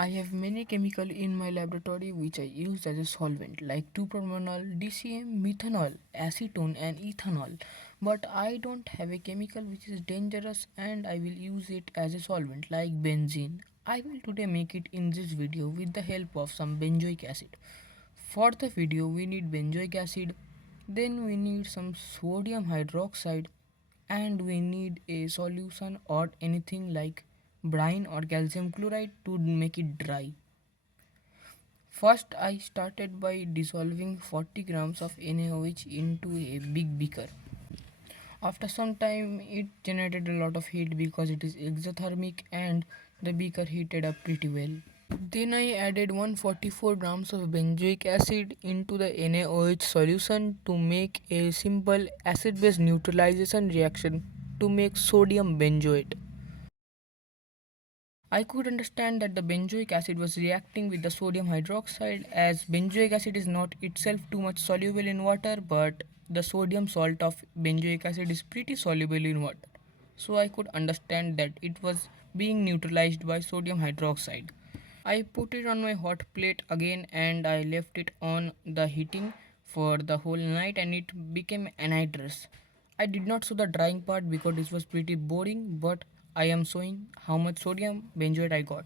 I have many chemicals in my laboratory which I use as a solvent like 2-propanol, DCM, methanol, acetone and ethanol. But I don't have a chemical which is dangerous and I will use it as a solvent like benzene. I will today make it in this video with the help of some benzoic acid. For the video we need benzoic acid, then we need some sodium hydroxide and we need a solution or anything like brine or calcium chloride to make it dry. First I started by dissolving 40 grams of NaOH into a big beaker. After some time it generated a lot of heat because it is exothermic and the beaker heated up pretty well. Then I added 144 grams of benzoic acid into the NaOH solution to make a simple acid-base neutralization reaction to make sodium benzoate. I could understand that the benzoic acid was reacting with the sodium hydroxide as benzoic acid is not itself too much soluble in water, but the sodium salt of benzoic acid is pretty soluble in water. So I could understand that it was being neutralized by sodium hydroxide. I put it on my hot plate again and I left it on the heating for the whole night and it became anhydrous. I did not show the drying part because it was pretty boring, but I am showing how much sodium benzoate I got.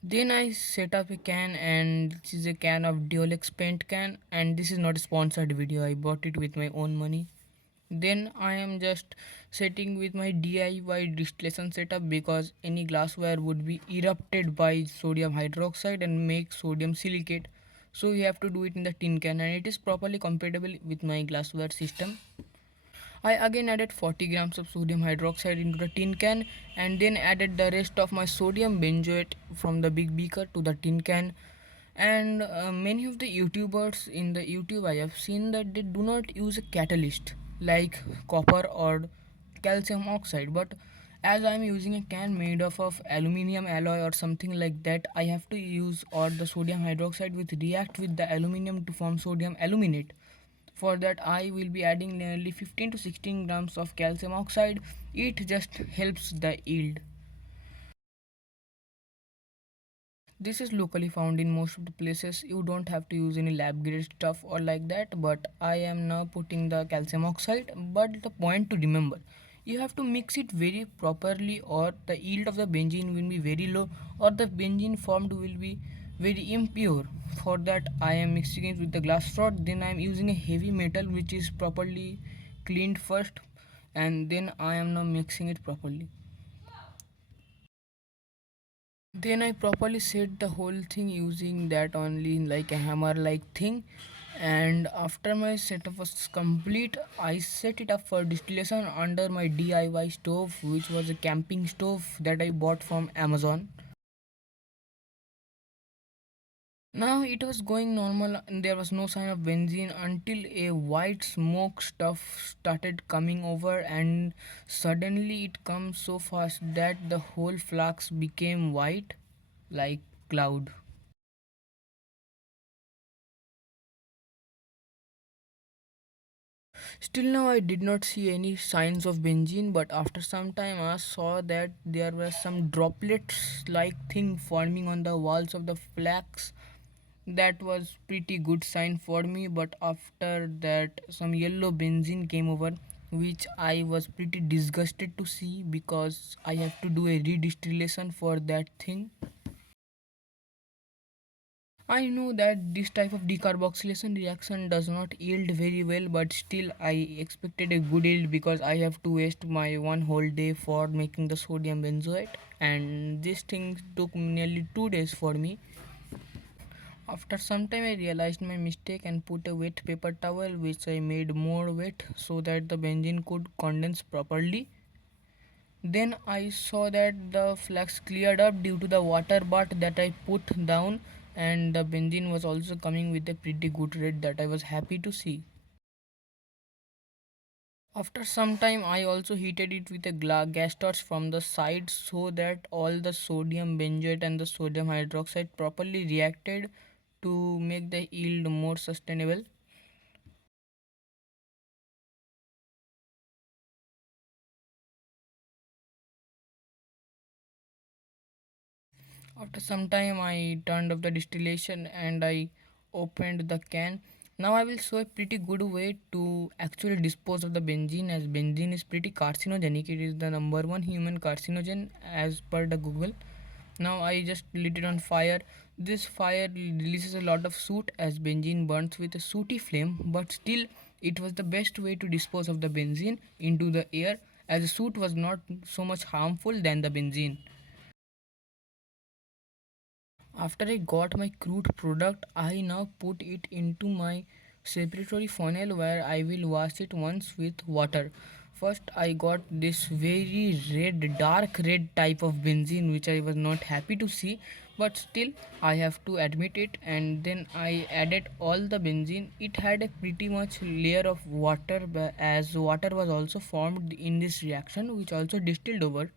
Then I set up a can and this is a can of Diolex paint can and this is not a sponsored video. I bought it with my own money. Then I am just setting with my DIY distillation setup because any glassware would be erupted by sodium hydroxide and make sodium silicate. So we have to do it in the tin can and it is properly compatible with my glassware system. I again added 40 grams of sodium hydroxide into the tin can and then added the rest of my sodium benzoate from the big beaker to the tin can. And many of the YouTubers in the YouTube I have seen that they do not use a catalyst like copper or calcium oxide, but as I am using a can made of aluminium alloy or something like that, I have to use or the sodium hydroxide with react with the aluminium to form sodium aluminate. For that I will be adding nearly 15 to 16 grams of calcium oxide. It just helps the yield. This is locally found in most of the places. You don't have to use any lab grade stuff or like that, but I am now putting the calcium oxide. But the point to remember, you have to mix it very properly or the yield of the benzene will be very low or the benzene formed will be very impure. For that I am mixing it with the glass rod, then I am using a heavy metal which is properly cleaned first and then I am now mixing it properly. Then I properly set the whole thing using that only like a hammer like thing, and after my setup was complete I set it up for distillation under my DIY stove, which was a camping stove that I bought from Amazon. Now it was going normal and there was no sign of benzene until a white smoke stuff started coming over, and suddenly it comes so fast that the whole flask became white like cloud. Still now I did not see any signs of benzene, but after some time I saw that there were some droplets like thing forming on the walls of the flax. That was pretty good sign for me, but after that some yellow benzene came over, which I was pretty disgusted to see because I have to do a redistillation for that thing. I know that this type of decarboxylation reaction does not yield very well, but still I expected a good yield because I have to waste my one whole day for making the sodium benzoate, and this thing took nearly 2 days for me. After some time I realized my mistake and put a wet paper towel which I made more wet so that the benzene could condense properly. Then I saw that the flux cleared up due to the water bath that I put down, and the benzene was also coming with a pretty good rate that I was happy to see. After some time I also heated it with a gas torch from the side so that all the sodium benzoate and the sodium hydroxide properly reacted to make the yield more sustainable. After some time, I turned off the distillation and I opened the can. Now I will show a pretty good way to actually dispose of the benzene, as benzene is pretty carcinogenic. It is the number one human carcinogen as per the Google. Now I just lit it on fire. This fire releases a lot of soot as benzene burns with a sooty flame, but still it was the best way to dispose of the benzene into the air, as the soot was not so much harmful than the benzene. After I got my crude product, I now put it into my separatory funnel where I will wash it once with water. First, I got this very red, dark red type of benzene which I was not happy to see, but still I have to admit it. And then I added all the benzene. It had a pretty much layer of water, as water was also formed in this reaction, which also distilled over.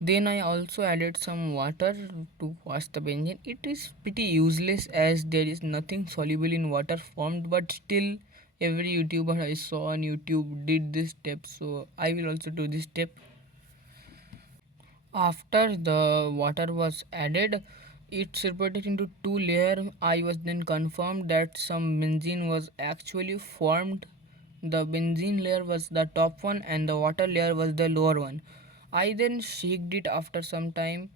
Then I also added some water to wash the benzene. It is pretty useless as there is nothing soluble in water formed, but still every YouTuber I saw on YouTube did this step, so I will also do this step. After the water was added, it separated into two layers. I was then confirmed that some benzene was actually formed. The benzene layer was the top one and the water layer was the lower one. I then shaked it after some time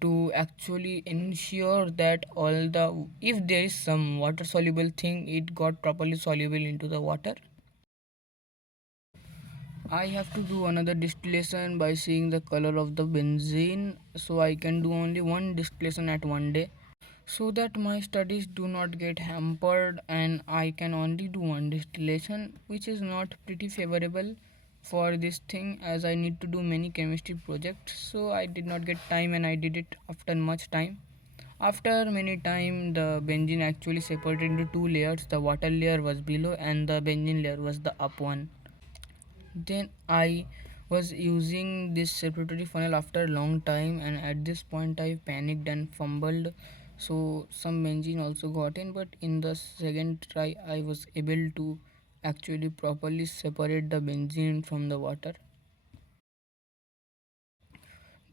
to actually ensure that all the, if there is some water soluble thing, it got properly soluble into the water. I have to do another distillation by seeing the color of the benzene, so I can do only one distillation at one day, so that my studies do not get hampered and I can only do one distillation, which is not pretty favorable for this thing as I need to do many chemistry projects. So I did not get time and I did it after much time. After many time, the benzene actually separated into two layers. The water layer was below and the benzene layer was the up one. Then I was using this separatory funnel after a long time, and at this point I panicked and fumbled, so some benzene also got in, but in the second try I was able to actually properly separate the benzene from the water.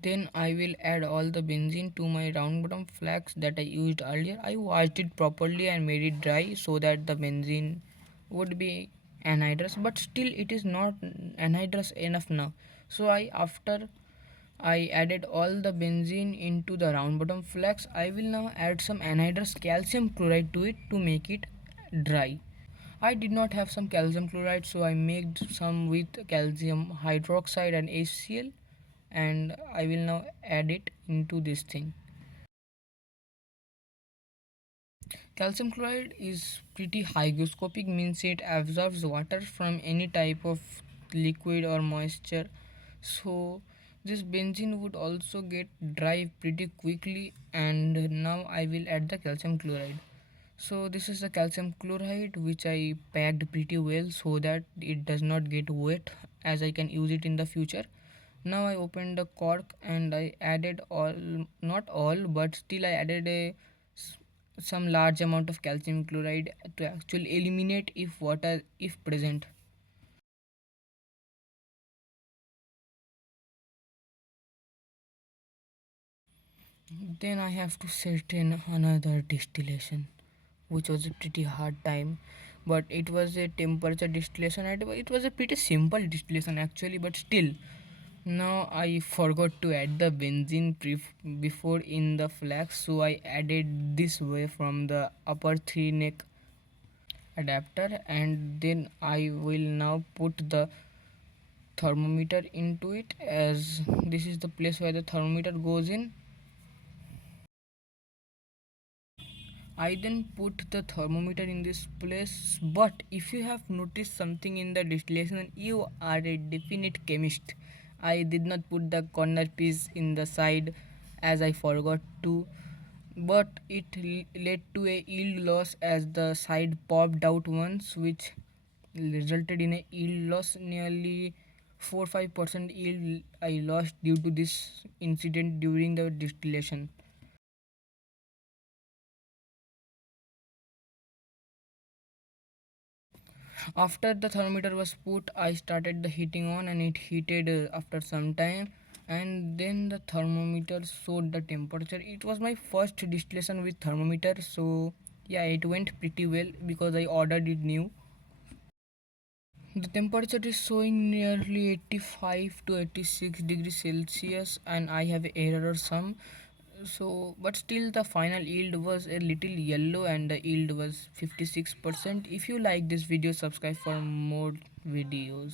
Then I will add all the benzene to my round bottom flask that I used earlier. I washed it properly and made it dry so that the benzene would be anhydrous, but still it is not anhydrous enough now. So I, after I added all the benzene into the round bottom flask, I will now add some anhydrous calcium chloride to it to make it dry. I did not have some calcium chloride, so I made some with calcium hydroxide and HCl, and I will now add it into this thing. Calcium chloride is pretty hygroscopic, means it absorbs water from any type of liquid or moisture. So this benzene would also get dry pretty quickly, and now I will add the calcium chloride. So this is the calcium chloride which I packed pretty well so that it does not get wet, as I can use it in the future. Now I opened the cork and I added all, not all, but still I added some large amount of calcium chloride to actually eliminate if water if present. Then I have to set in another distillation, which was a pretty hard time, but it was a temperature distillation and it was a pretty simple distillation actually, but still. Now I forgot to add the benzene before in the flask, so I added this way from the upper three neck adapter, and then I will now put the thermometer into it, as this is the place where the thermometer goes in. I then put the thermometer in this place, but if you have noticed something in the distillation, you are a definite chemist. I did not put the corner piece in the side as I forgot to, but it led to a yield loss as the side popped out once, which resulted in a yield loss. Nearly 4-5% yield I lost due to this incident during the distillation. After the thermometer was put, I started the heating on and it heated after some time. and then the thermometer showed the temperature. It was my first distillation with thermometer, so yeah, it went pretty well because I ordered it new. The temperature is showing nearly 85 to 86 degrees Celsius, and I have error some. So, but still, the final yield was a little yellow, and the yield was 56%. If you like this video, subscribe for more videos.